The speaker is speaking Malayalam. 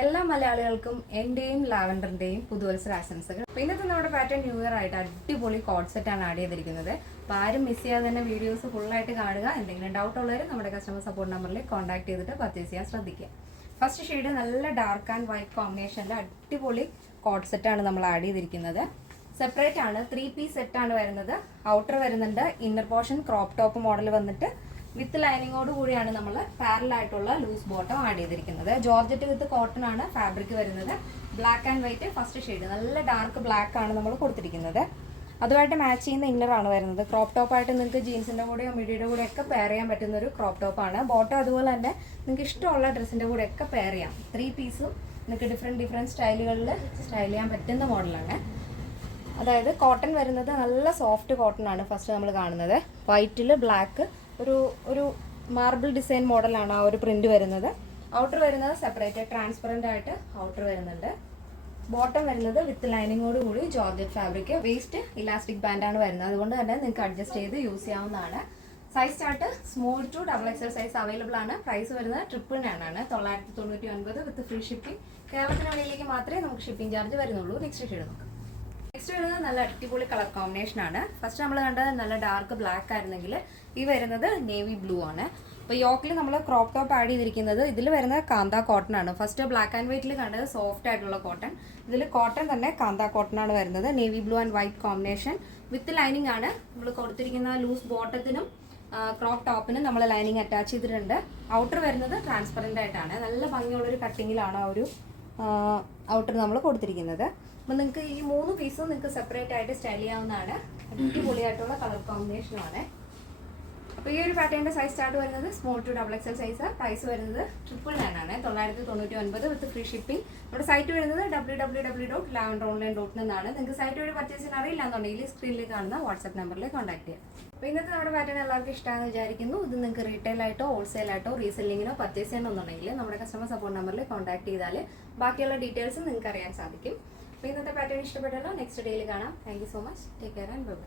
എല്ലാ മലയാളികൾക്കും എന്റെയും ലാവൻഡറിന്റെയും പുതുവത്സര ആശംസകൾ. ഇന്നത്തെ നമ്മുടെ പാറ്റേൺ ന്യൂ ഇയർ ആയിട്ട് അടിപൊളി കോഡ് സെറ്റ് ആണ് ആഡ് ചെയ്തിരിക്കുന്നത്. അപ്പോൾ ആരും മിസ് ചെയ്യാതെ തന്നെ വീഡിയോസ് ഫുള്ളായിട്ട് കാണുക. എന്തെങ്കിലും ഡൗട്ട് ഉള്ളവർ നമ്മുടെ കസ്റ്റമർ സപ്പോർട്ട് നമ്പറിൽ കോൺടാക്ട് ചെയ്തിട്ട് പർച്ചേസ് ചെയ്യാൻ ശ്രദ്ധിക്കുക. ഫസ്റ്റ് ഷെയ്ഡ് നല്ല ഡാർക്ക് ആൻഡ് വൈറ്റ് കോമ്പിനേഷനിൽ അടിപൊളി കോഡ് സെറ്റ് ആണ് നമ്മൾ ആഡ് ചെയ്തിരിക്കുന്നത്. സെപ്പറേറ്റ് ആണ്, 3 പീസ് സെറ്റ് ആണ് വരുന്നത്. ഔട്ടർ വരുന്നുണ്ട്, inner portion crop top model വന്നിട്ട് വിത്ത് ലൈനിങ്ങോട് കൂടിയാണ് നമ്മൾ പാരലായിട്ടുള്ള ലൂസ് ബോട്ടം ആഡ് ചെയ്തിരിക്കുന്നത്. ജോർജറ്റ് വിത്ത് കോട്ടൺ ആണ് ഫാബ്രിക് വരുന്നത്. Black and white first shade നല്ല ഡാർക്ക് ബ്ലാക്ക് ആണ് നമ്മൾ കൊടുത്തിരിക്കുന്നത്. അതുമായിട്ട് മാച്ച് ചെയ്യുന്ന ഇന്നർ ആണ് വരുന്നത്. ക്രോപ്പ് ടോപ്പ് ആയിട്ട് നിങ്ങൾക്ക് ജീൻസിൻ്റെ കൂടെയോ മിഡിയുടെ കൂടെ ഒക്കെ പെയർ ചെയ്യാൻ പറ്റുന്ന ഒരു ക്രോപ്പ് ടോപ്പ് ആണ്. ബോട്ടം അതുപോലെ തന്നെ നിങ്ങൾക്ക് ഇഷ്ടമുള്ള ഡ്രസ്സിൻ്റെ കൂടെ ഒക്കെ പെയർ ചെയ്യാം. 3 പീസും നിങ്ങൾക്ക് ഡിഫറെൻറ്റ് സ്റ്റൈലുകളിൽ സ്റ്റൈൽ ചെയ്യാൻ പറ്റുന്ന മോഡലാണ്. അതായത് കോട്ടൺ വരുന്നത് നല്ല സോഫ്റ്റ് കോട്ടൺ ആണ്. ഫസ്റ്റ് നമ്മൾ കാണുന്നത് വൈറ്റിൽ ബ്ലാക്ക് ഒരു മാർബിൾ ഡിസൈൻ മോഡലാണ് ആ ഒരു പ്രിന്റ് വരുന്നത്. ഔട്ടർ വരുന്നത് സെപ്പറേറ്റ് ട്രാൻസ്പെറൻ്റ് ആയിട്ട് ഔട്ടർ വരുന്നുണ്ട്. ബോട്ടം വരുന്നത് വിത്ത് ലൈനിങ്ങോട് കൂടി ജോർജറ്റ് ഫാബ്രിക്. വേസ്റ്റ് ഇലാസ്റ്റിക് ബാൻഡാണ് വരുന്നത്. അതുകൊണ്ട് തന്നെ നിങ്ങൾക്ക് അഡ്ജസ്റ്റ് ചെയ്ത് യൂസ് ചെയ്യാവുന്നതാണ്. Size chart small to XXL size available ആണ്. പ്രൈസ് വരുന്നത് 999 ആണ്. 999 വിത്ത് ഫ്രീ ഷിപ്പിംഗ്. കേരളത്തിന് വെളിയിലേക്ക് മാത്രമേ നമുക്ക് ഷിപ്പിംഗ് ചാർജ് വരുന്നുള്ളൂ. നെക്സ്റ്റ് ഷെയ്ഡ് നോക്കാം. നെക്സ്റ്റ് വരുന്നത് നല്ല അടിപൊളി കളർ കോമ്പിനേഷൻ ആണ്. ഫസ്റ്റ് നമ്മൾ കണ്ടത് നല്ല ഡാർക്ക് ബ്ലാക്ക് ആയിരുന്നെങ്കിൽ ഈ വരുന്നത് നേവി ബ്ലൂ ആണ്. അപ്പോൾ യോക്കിൽ നമ്മൾ ക്രോപ്പ് ടോപ്പ് ആഡ് ചെയ്തിരിക്കുന്നത് ഇതിൽ വരുന്നത് കാന്ത കോട്ടൺ ആണ്. ഫസ്റ്റ് ബ്ലാക്ക് ആൻഡ് വൈറ്റിൽ കണ്ടത് സോഫ്റ്റ് ആയിട്ടുള്ള കോട്ടൺ. ഇതിൽ കോട്ടൺ തന്നെ കാന്ത കോട്ടൺ ആണ് വരുന്നത്. Navy blue and white combination with lining ആണ്. നമ്മൾ കൊടുത്തിരിക്കുന്ന ലൂസ് ബോട്ടത്തിനും ക്രോപ്പ് ടോപ്പിനും നമ്മൾ ലൈനിങ് അറ്റാച്ച് ചെയ്തിട്ടുണ്ട്. ഔട്ടർ വരുന്നത് ട്രാൻസ്പെറൻ്റ് ആയിട്ടാണ്. നല്ല ഭംഗിയുള്ളൊരു കട്ടിങ്ങിലാണ് ആ ഒരു ഔട്ടർ നമ്മൾ കൊടുത്തിരിക്കുന്നത്. അപ്പം നിങ്ങൾക്ക് ഈ 3 പീസും നിങ്ങൾക്ക് സെപ്പറേറ്റ് ആയിട്ട് സ്റ്റൈൽ ചെയ്യാവുന്നതാണ്. അടിപൊളിയായിട്ടുള്ള കളർ കോമ്പിനേഷനുമാണ്. അപ്പോൾ ഈ ഒരു പാറ്റേണിൻ്റെ സൈസ് സ്റ്റാർട്ട് വരുന്നത് small to XXL size. Price വരുന്നത് 999 ആണ്. 999 വിത്ത് ഫ്രീ ഷിപ്പിംഗ്. നമ്മുടെ സൈറ്റ് വരുന്നത് www.lavenderonline.in എന്നാണ്. നിങ്ങൾക്ക് സൈറ്റ് വഴി പർച്ചേസ് ചെയ്യാൻ അറിയില്ല എന്നുണ്ടെങ്കിൽ സ്ക്രീനിൽ കാണുന്ന വാട്സ്ആപ്പ് നമ്പറിൽ കോൺടാക്ട് ചെയ്യാം. അപ്പോൾ ഇന്നത്തെ നമ്മുടെ പാറ്റേൺ എല്ലാവർക്കും ഇഷ്ടമാണെന്ന് വിചാരിക്കുന്നു. ഇത് നിങ്ങൾക്ക് റീറ്റെയിൽ ആയിട്ടോ ഹോൾസെയിൽ ആയിട്ടോ റീസെല്ലിങ്ങിനോ പർച്ചേസ് ചെയ്യണമെന്നുണ്ടെങ്കിൽ നമ്മുടെ കസ്റ്റമർ സപ്പോർട്ട് നമ്പറിൽ കോൺടാക്ട് ചെയ്താൽ ബാക്കിയുള്ള ഡീറ്റെയിൽസും നിങ്ങൾക്ക് അറിയാൻ സാധിക്കും. അപ്പോൾ ഇന്നത്തെ പാറ്റേൺ ഇഷ്ടപ്പെട്ടല്ലോ. നെക്സ്റ്റ് ഡേയിൽ കാണാം. Thank you so much. Take care and bye bye.